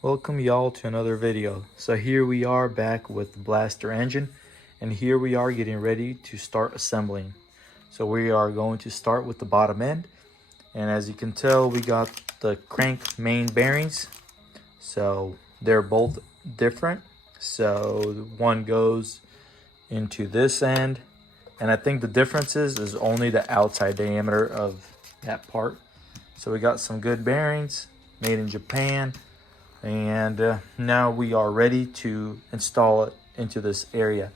Welcome y'all to another video. So here we are back with the blaster engine, and here we are getting ready to start assembling. So we are going to start with the bottom end, and as you can tell, we got the crank main bearings. So they're both different. So one goes into this end, and I think the difference is only the outside diameter of that part. So we got some good bearings made in Japan. And now we are ready to install it into this area.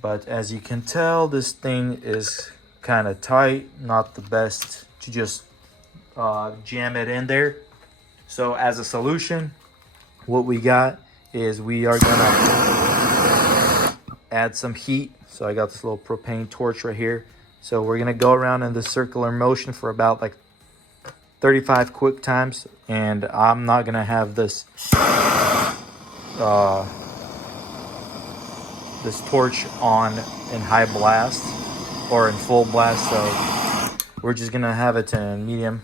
But as you can tell, this thing is kind of tight, not the best to just jam it in there. So as a solution, what we got is we are gonna add some heat. So I got this little propane torch right here. So we're gonna go around in this circular motion for about like 35 quick times, and I'm not gonna have this this torch on in high blast or in full blast, so we're just gonna have it in medium,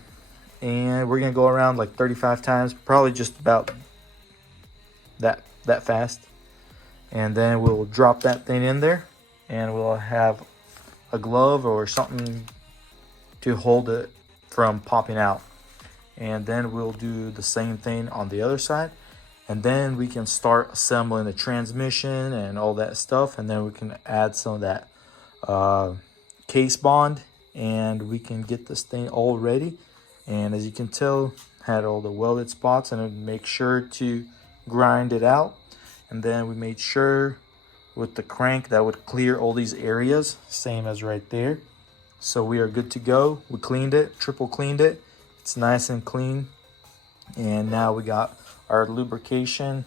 and we're gonna go around like 35 times, probably just about that fast, and then we'll drop that thing in there, and we'll have a glove or something to hold it from popping out. And then we'll do the same thing on the other side, and then we can start assembling the transmission and all that stuff, and then we can add some of that case bond, and we can get this thing all ready. And as you can tell, had all the welded spots, and make sure to grind it out. And then we made sure with the crank that would clear all these areas, same as right there. So we are good to go. We cleaned it, triple cleaned it. It's nice and clean. And now we got our lubrication,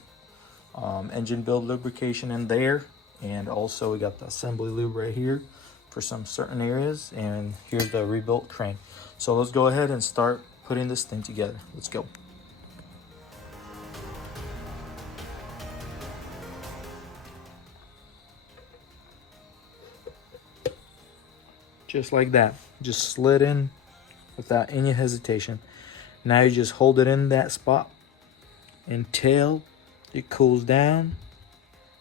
engine build lubrication in there. And also we got the assembly lube right here for some certain areas. And here's the rebuilt crank. So let's go ahead and start putting this thing together. Let's go. Just like that. Just slid in without any hesitation. Now you just hold it in that spot until it cools down,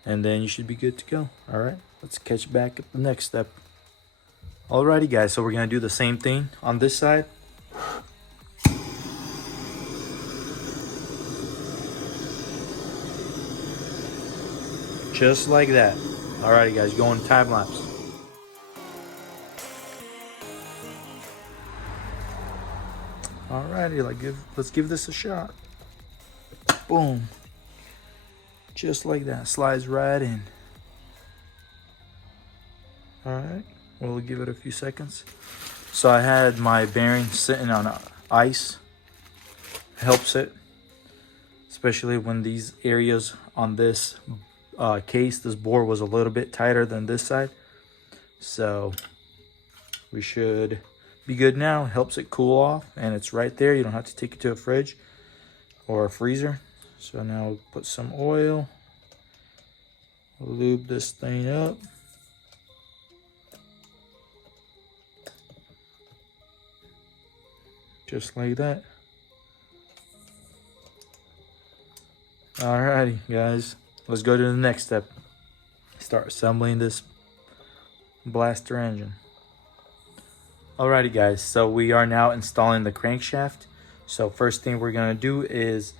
and then you should be good to go. All right, let's catch back at the next step. Alrighty guys, so we're gonna do the same thing on this side. Just like that. Alrighty guys, going time lapse. Alrighty, let's give this a shot. Boom. Just like that, slides right in. Alright, we'll give it a few seconds. So I had my bearing sitting on ice. Helps it, especially when these areas on this case, this bore was a little bit tighter than this side. So we should be good now. Helps it cool off, and it's right there. You don't have to take it to a fridge or a freezer. So now we'll put some oil, lube this thing up. Just like that. Alrighty guys, let's go to the next step. Start assembling this blaster engine. Alrighty guys, so we are now installing the crankshaft. So first thing we're gonna do is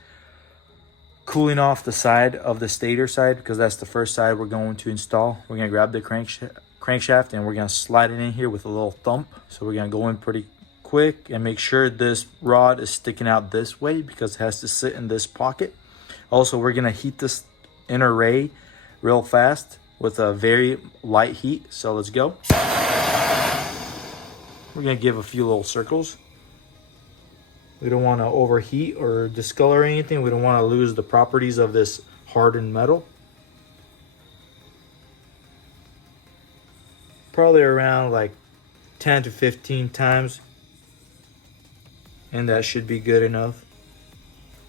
cooling off the side of the stator side, because that's the first side we're going to install. We're gonna grab the crankshaft and we're gonna slide it in here with a little thump. So we're gonna go in pretty quick and make sure this rod is sticking out this way, because it has to sit in this pocket. Also, we're gonna heat this inner ray real fast with a very light heat. So let's go. We're gonna give a few little circles. We don't want to overheat or discolor anything. We don't want to lose the properties of this hardened metal. Probably around like 10 to 15 times, and that should be good enough.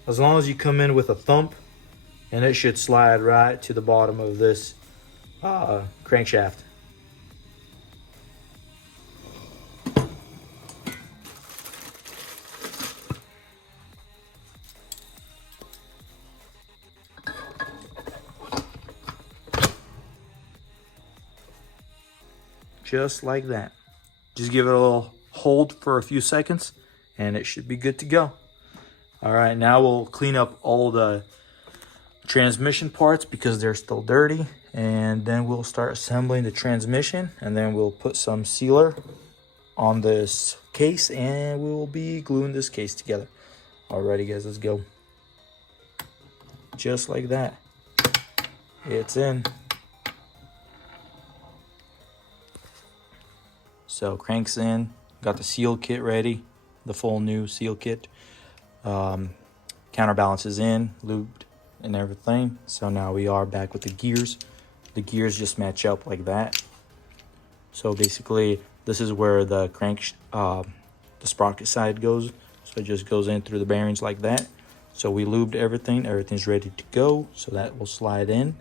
As long as you come in with a thump, and it should slide right to the bottom of this crankshaft. just like that. Just give it a little hold for a few seconds and it should be good to go. All right, now we'll clean up all the transmission parts because they're still dirty, and then we'll start assembling the transmission, and then we'll put some sealer on this case and we will be gluing this case together. Alrighty guys, let's go. Just like that, it's in. So cranks in, got the seal kit ready, the full new seal kit. Counterbalance is in, lubed and everything. So now we are back with the gears. The gears just match up like that. So basically this is where the the sprocket side goes. So it just goes in through the bearings like that. So we lubed everything, everything's ready to go. So that will slide in.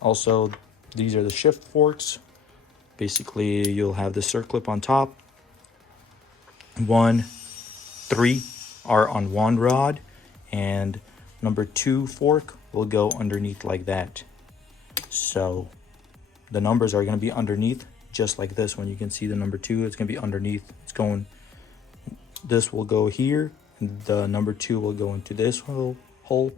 Also, these are the shift forks. Basically, you'll have the circlip on top. 1, 3 are on one rod, and number 2 fork will go underneath like that. So the numbers are going to be underneath, just like this one. You can see the number 2, it's going to be underneath. It's going, this will go here, and the number 2 will go into this hole.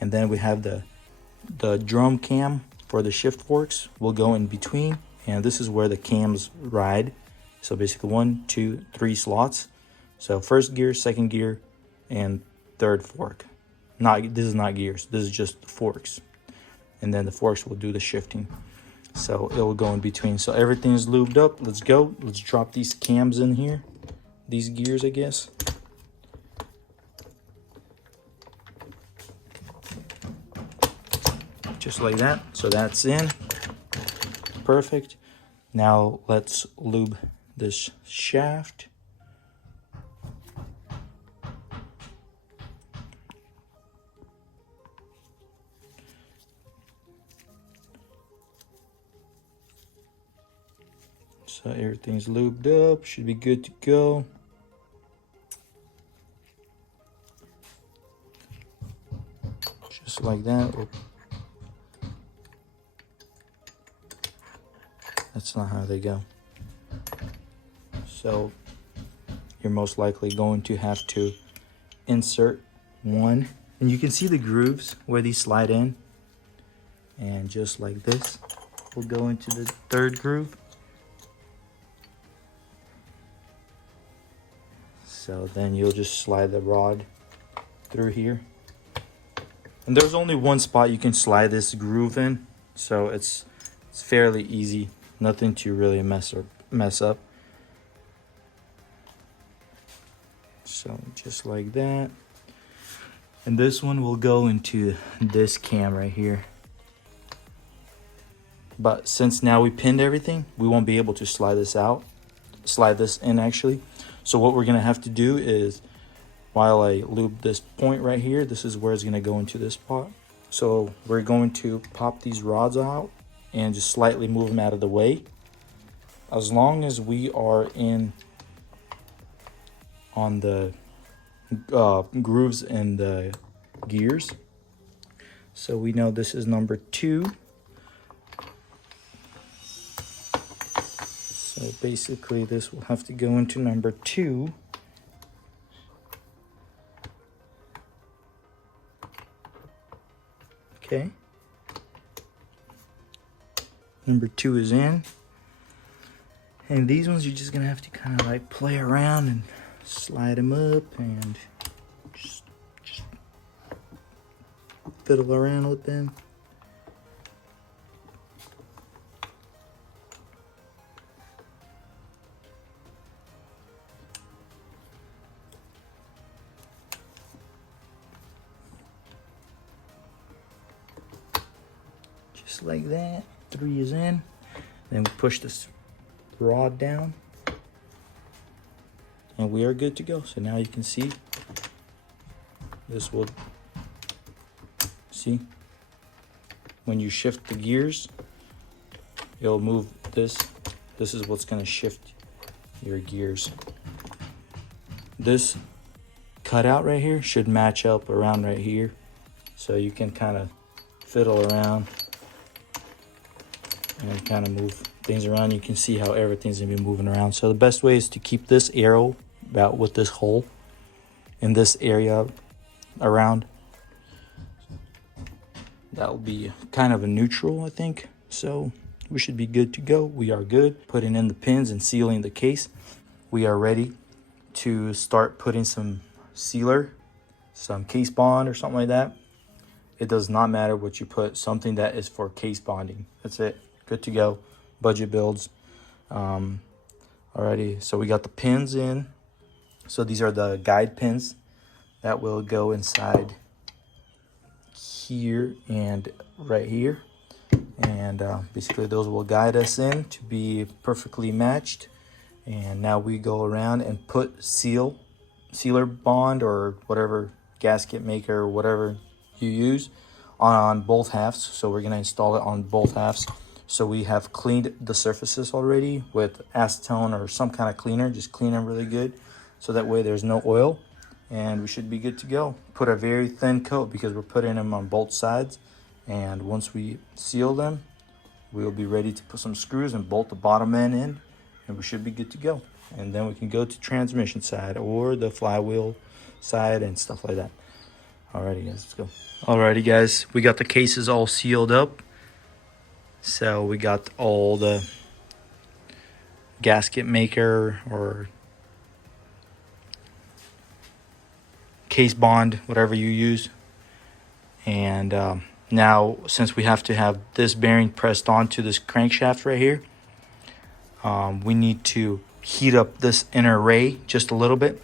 And then we have the drum cam for the shift forks will go in between. And this is where the cams ride. So basically 1, 2, 3 slots. So first gear, second gear, and third fork. This is not gears, this is just the forks. And then the forks will do the shifting. So it will go in between. So everything is lubed up. Let's go. Let's drop these cams in here. These gears, I guess. Just like that. So that's in. Perfect. Now let's lube this shaft. So everything's lubed up, should be good to go. Just like that. That's not how they go. So you're most likely going to have to insert one, and you can see the grooves where these slide in, and just like this, we'll go into the third groove. So then you'll just slide the rod through here. And there's only one spot you can slide this groove in, so it's fairly easy. Nothing to really mess up. So just like that. And this one will go into this cam right here. But since now we pinned everything, we won't be able to slide this in actually. So what we're gonna have to do is, while I lube this point right here, this is where it's gonna go into this spot. So we're going to pop these rods out and just slightly move them out of the way. As long as we are on the grooves and the gears. So we know this is number 2. So basically this will have to go into number 2. Okay. Number 2 is in. And these ones you're just gonna have to kind of like play around and slide them up and just fiddle around with them. Just like that. 3 is in. Then we push this rod down and we are good to go. So now you can see this will see when you shift the gears, it'll move this. This is what's going to shift your gears. This cutout right here should match up around right here, so you can kind of fiddle around and kind of move things around, you can see how everything's gonna be moving around. So the best way is to keep this arrow about with this hole in this area around. That will be kind of a neutral, I think. So we should be good to go. We are good. Putting in the pins and sealing the case. We are ready to start putting some sealer, some case bond or something like that. It does not matter what you put, something that is for case bonding. That's it. Good to go. Budget builds. Alrighty, so we got the pins in. So these are the guide pins that will go inside here and right here. And basically those will guide us in to be perfectly matched. And now we go around and put sealer bond or whatever gasket maker or whatever you use on both halves. So we're going to install it on both halves. So we have cleaned the surfaces already with acetone or some kind of cleaner. Just clean them really good so that way there's no oil, and we should be good to go. Put a very thin coat because we're putting them on both sides, and once we seal them, we'll be ready to put some screws and bolt the bottom end in, and we should be good to go. And then we can go to transmission side or the flywheel side and stuff like that. Alrighty guys, let's go. Alrighty guys, we got the cases all sealed up. So we got all the gasket maker or case bond, whatever you use. And now since we have to have this bearing pressed onto this crankshaft right here, we need to heat up this inner ray just a little bit.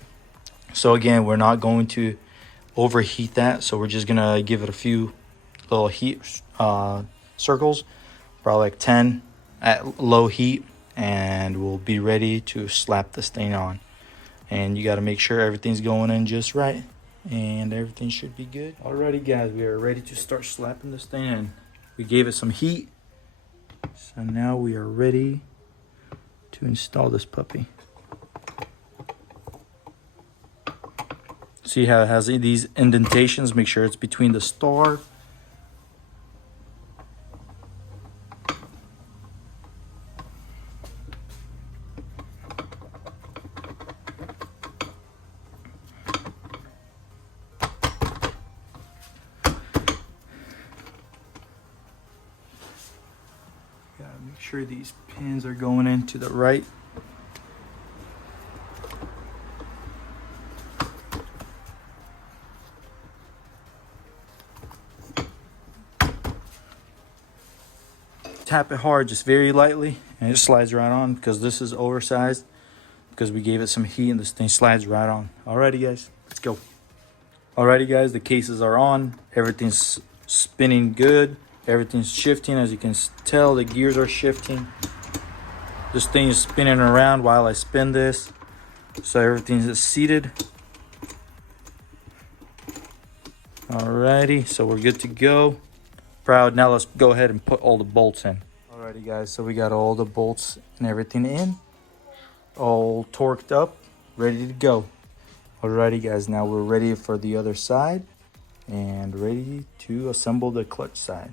So again, we're not going to overheat that. So we're just gonna give it a few little heat circles, probably like 10 at low heat, and we'll be ready to slap this thing on. And you got to make sure everything's going in just right, and everything should be good. Alrighty guys, we are ready to start slapping this thing in. We gave it some heat, so now we are ready to install this puppy. See how it has these indentations? Make sure it's between the star. Gotta make sure these pins are going into the right. Tap it hard, just very lightly, and it slides right on because this is oversized because we gave it some heat and this thing slides right on. Alrighty guys, let's go. Alrighty guys, the cases are on. Everything's spinning good. Everything's shifting. As you can tell, the gears are shifting. This thing is spinning around while I spin this. So everything's seated. Alrighty, so we're good to go. Proud. Now let's go ahead and put all the bolts in. Alrighty guys, so we got all the bolts and everything in. All torqued up, ready to go. Alrighty guys, now we're ready for the other side and ready to assemble the clutch side.